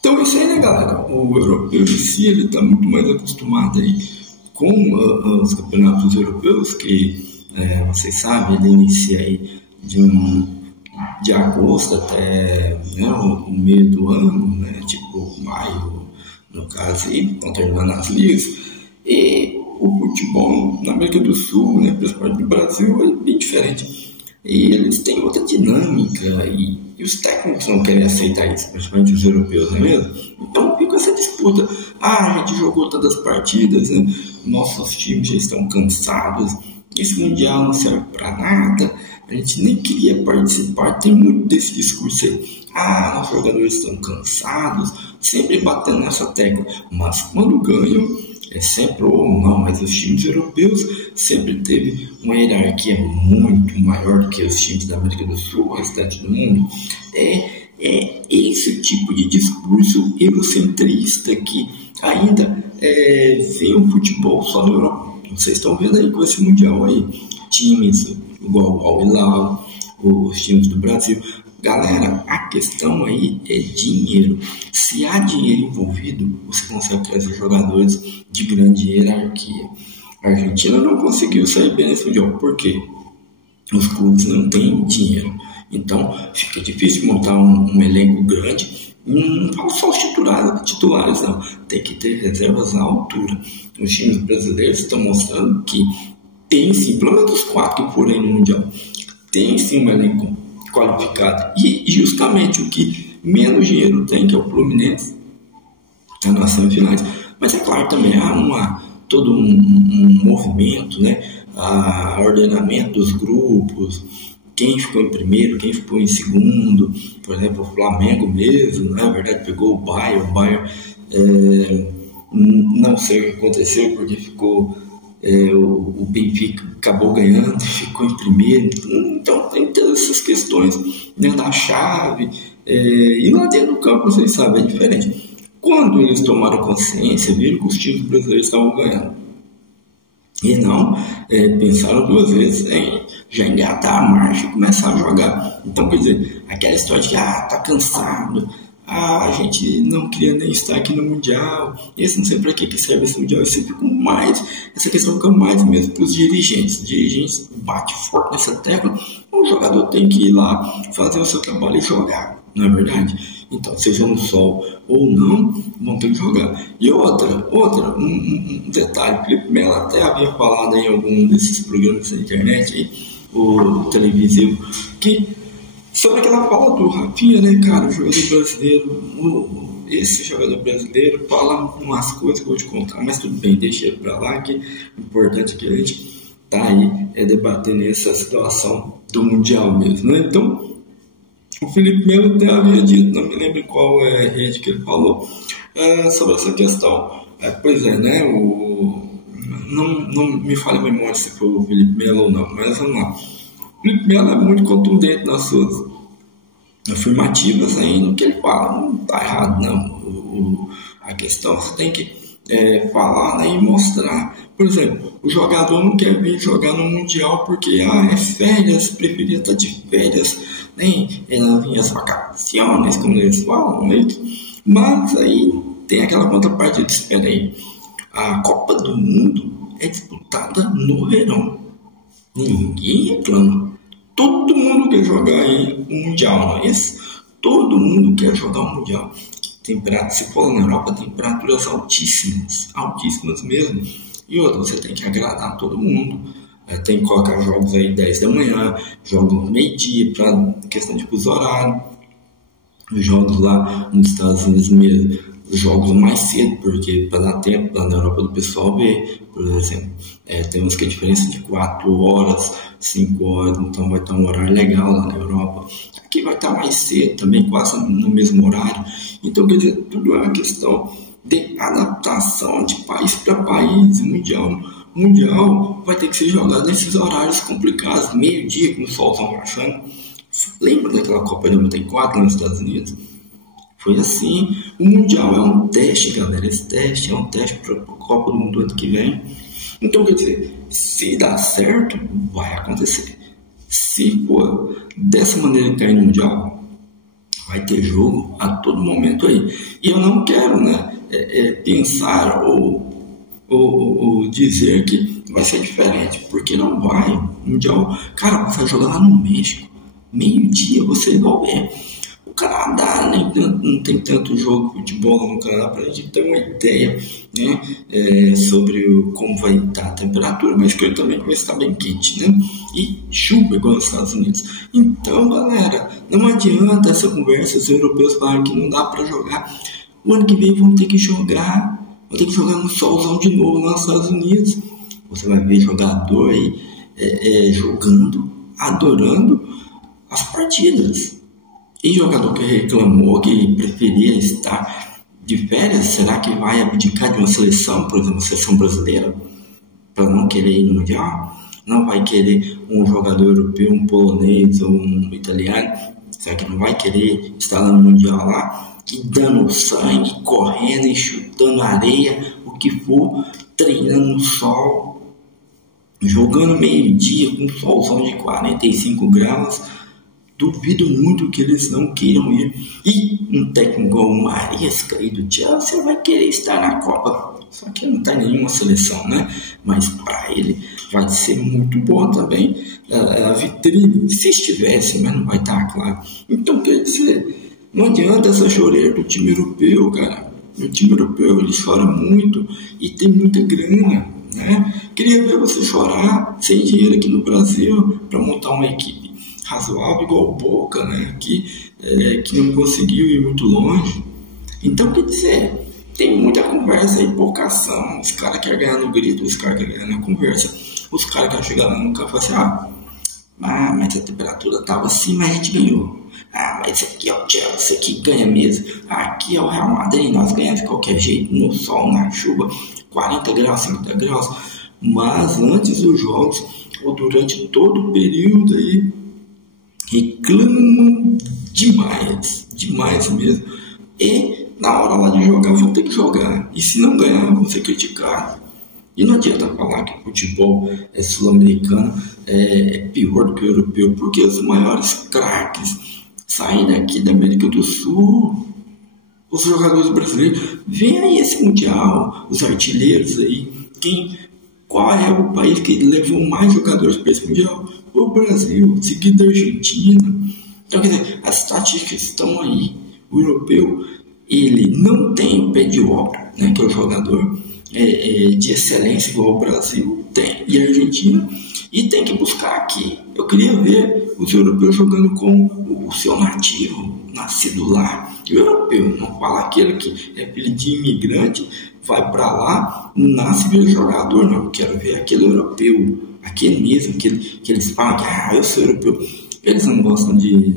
Então isso aí, né, galera? O europeu em si, ele está muito mais acostumado aí com os campeonatos europeus, que vocês sabem, ele inicia aí de agosto até, né, o meio do ano, né, tipo maio, no caso, aí, estão terminando as ligas. E o futebol na América do Sul, né, principalmente no Brasil, é bem diferente. E eles têm outra dinâmica e os técnicos não querem aceitar isso, principalmente os europeus, não é mesmo? Então fica essa disputa. A gente jogou todas as partidas, né? Nossos times já estão cansados, esse Mundial não serve para nada, a gente nem queria participar. Tem muito desse discurso aí. Nossos jogadores estão cansados, sempre batendo nessa tecla, mas quando ganham, é sempre ou não, mas os times europeus sempre teve uma hierarquia muito maior do que os times da América do Sul, o restante do mundo. É esse tipo de discurso eurocentrista que ainda vê o futebol só na Europa. Vocês estão vendo aí com esse Mundial aí, times igual ao Hilal, os times do Brasil. Galera, a questão aí é dinheiro. Se há dinheiro envolvido, você consegue trazer jogadores de grande hierarquia. A Argentina não conseguiu sair bem nesse Mundial. Por quê? Os clubes não têm dinheiro. Então, fica difícil montar um elenco grande. Não falo só os titulares, não. Tem que ter reservas à altura. Os times brasileiros estão mostrando que tem sim, pelo menos os 4 que foram aí no Mundial, tem sim um elenco qualificado. E justamente o que menos dinheiro tem, que é o Fluminense, está nas semifinais. Mas é claro também há todo um movimento, né? Ordenamento dos grupos, quem ficou em primeiro, quem ficou em segundo. Por exemplo, o Flamengo mesmo, na verdade pegou o Bayern, não sei o que aconteceu, porque ficou o Benfica acabou ganhando, ficou em primeiro. Então tem todas essas questões, né, da chave, e lá dentro do campo, vocês sabem, é diferente. Quando eles tomaram consciência, viram que os times brasileiros estavam ganhando e não pensaram 2 vezes em já engatar a marcha e começar a jogar. Então, quer dizer, aquela história de que tá cansado, a gente não queria nem estar aqui no Mundial, esse não sei para que serve esse Mundial. Essa questão fica mais mesmo para os dirigentes. Os dirigentes batem forte nessa tecla. O jogador tem que ir lá fazer o seu trabalho e jogar, não é verdade? Então, seja no sol ou não, vão ter que jogar. E um detalhe, Felipe Melo até havia falado em algum desses programas da internet, aí, o televisivo, que sobre aquela fala do Rafinha, né, cara, o jogador brasileiro, esse jogador brasileiro fala umas coisas que eu vou te contar, mas tudo bem, deixa ele pra lá, que o importante é que a gente tá aí debatendo essa situação do Mundial mesmo, né? Então, o Felipe Melo até havia dito, não me lembro qual rede que ele falou, sobre essa questão. Pois é, né, não me fale a memória se foi o Felipe Melo ou não, mas vamos lá. O Felipe Melo é muito contundente nas suas afirmativas aí no que ele fala. Não está errado, não. A questão você tem que falar, né, e mostrar. Por exemplo, o jogador não quer vir jogar no Mundial porque é férias, preferia estar de férias, né? Ela vinha as vacações, como eles falam, né? Mas aí tem aquela contraparte de espera aí. A Copa do Mundo é disputada no verão. Ninguém reclama. Todo mundo quer jogar aí o Mundial, não é isso? Todo mundo quer jogar o Mundial. Se for na Europa, temperaturas altíssimas mesmo. E outra, você tem que agradar todo mundo. Tem que colocar jogos aí 10 da manhã, jogos meio-dia, para questão de fuso horário. Jogos lá nos Estados Unidos mesmo, jogos mais cedo, porque para dar tempo lá na Europa do pessoal ver, por exemplo. Temos que a diferença de 4 horas, 5 horas, então vai estar um horário legal lá na Europa. Aqui vai estar mais cedo também, quase no mesmo horário. Então, quer dizer, tudo é uma questão de adaptação de país para país. Mundial vai ter que ser jogado nesses horários complicados, meio-dia, com o sol rachando. Lembra daquela Copa de 94 lá nos Estados Unidos? Foi assim. O Mundial é um teste, galera. Esse teste é um teste para a Copa do Mundo ano que vem. Então, quer dizer, se dá certo, vai acontecer. Se for dessa maneira que está aí no Mundial, vai ter jogo a todo momento aí. E eu não quero, né, pensar ou dizer que vai ser diferente, porque não vai. Mundial, cara, você vai jogar lá no México, meio-dia, vocês vão ver. O Canadá não tem tanto jogo de futebol no Canadá para a gente ter uma ideia, né, sobre como vai estar a temperatura, mas que também vai estar bem quente, né? E chuva igual nos Estados Unidos. Então, galera, não adianta essa conversa, os europeus falam que não dá para jogar. O ano que vem vão ter que jogar no solzão de novo lá nos Estados Unidos. Você vai ver jogador aí jogando, adorando as partidas. E jogador que reclamou que preferia estar de férias, será que vai abdicar de uma seleção, por exemplo, a seleção brasileira, para não querer ir no Mundial? Não vai querer um jogador europeu, um polonês ou um italiano? Será que não vai querer estar lá no Mundial lá, e dando sangue, correndo e chutando areia, o que for, treinando no sol, jogando meio-dia com um solzão de 45 graus? Duvido muito que eles não queiram ir. E um técnico como o Maresca aí do Chelsea vai querer estar na Copa. Só que não está em nenhuma seleção, né? Mas para ele vai ser muito bom também a vitrine. Se estivesse, mas não vai estar, claro. Então, quer dizer, não adianta essa choreira do time europeu, cara. O time europeu, ele chora muito e tem muita grana, né? Queria ver você chorar sem dinheiro aqui no Brasil para montar uma equipe razoável, igual o Boca, né? Que não conseguiu ir muito longe. Então, quer dizer, tem muita conversa e pouca ação. Os caras querem ganhar no grito, os caras querem ganhar na conversa. Os caras querem chegar lá no campo e falar assim, mas a temperatura estava assim, mas a gente ganhou. Mas aqui é o Chelsea, aqui ganha mesmo. Aqui é o Real Madrid, nós ganhamos de qualquer jeito, no sol, na chuva, 40 graus, 50 graus. Mas antes dos jogos, ou durante todo o período aí, reclamam demais mesmo. E na hora lá de jogar, vão ter que jogar. E se não ganhar, vão ser criticados. E não adianta falar que o futebol sul-americano é pior do que o europeu, porque os maiores craques saem daqui da América do Sul. Os jogadores brasileiros, vem aí esse Mundial, os artilheiros aí. Qual é o país que levou mais jogadores para esse Mundial? O Brasil, seguido da Argentina. Então, quer dizer, as estatísticas estão aí. O europeu, ele não tem o pé de obra, né, que é o jogador de excelência igual o Brasil tem, e a Argentina, e tem que buscar aqui. Eu queria ver os europeus jogando com o seu nativo, nascido lá. E o europeu, não fala aquele que é filho de imigrante, vai para lá, nasce e vira jogador. Não, eu quero ver aquele europeu, aquele mesmo, que eles falam que eu sou europeu. Eles não gostam de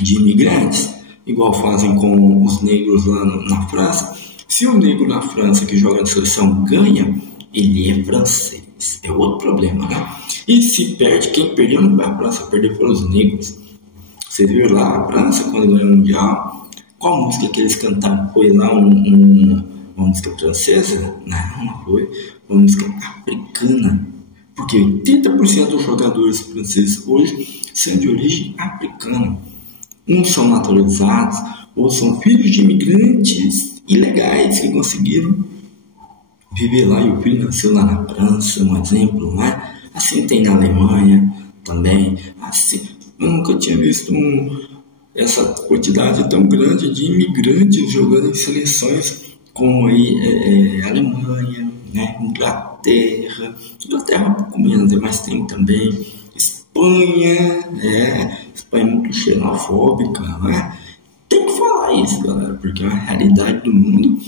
imigrantes, igual fazem com os negros lá na França. Se o negro na França que joga na seleção ganha, ele é francês. É outro problema, né? E se perde, quem perdeu não foi a França, perdeu foram os negros. Você viu lá a França quando ganhou o Mundial? Qual música que eles cantaram? Foi lá uma música francesa? Não foi. Uma música africana. Porque 80% dos jogadores franceses hoje são de origem africana. Uns são naturalizados, ou são filhos de imigrantes ilegais que conseguiram viver lá, e o filho nasceu lá na França, um exemplo, né? Assim tem na Alemanha também. Assim, eu nunca tinha visto essa quantidade tão grande de imigrantes jogando em seleções como aí Alemanha, né? Inglaterra um pouco menos, mas tem também Espanha, Espanha é muito xenofóbica, né? Tem que falar isso, galera, porque é uma realidade do mundo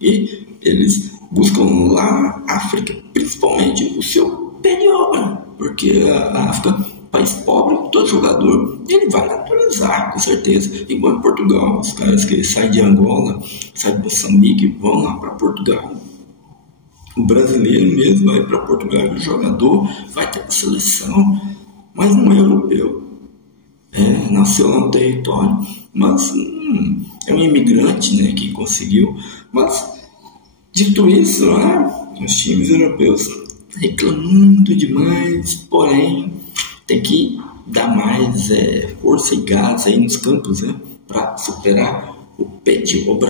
e eles buscam lá na África, principalmente, o seu pé de obra, porque a África, país pobre, todo jogador, ele vai naturalizar, com certeza. Igual em Portugal, os caras que saem de Angola, saem de Moçambique, vão lá para Portugal. O brasileiro mesmo vai para Portugal, o jogador vai ter a seleção, mas não é europeu. Nasceu lá no território, mas é um imigrante, né, que conseguiu. Mas, dito isso, os times europeus reclamando demais, porém tem que dar mais força e gás aí nos campos, né, para superar o Petit.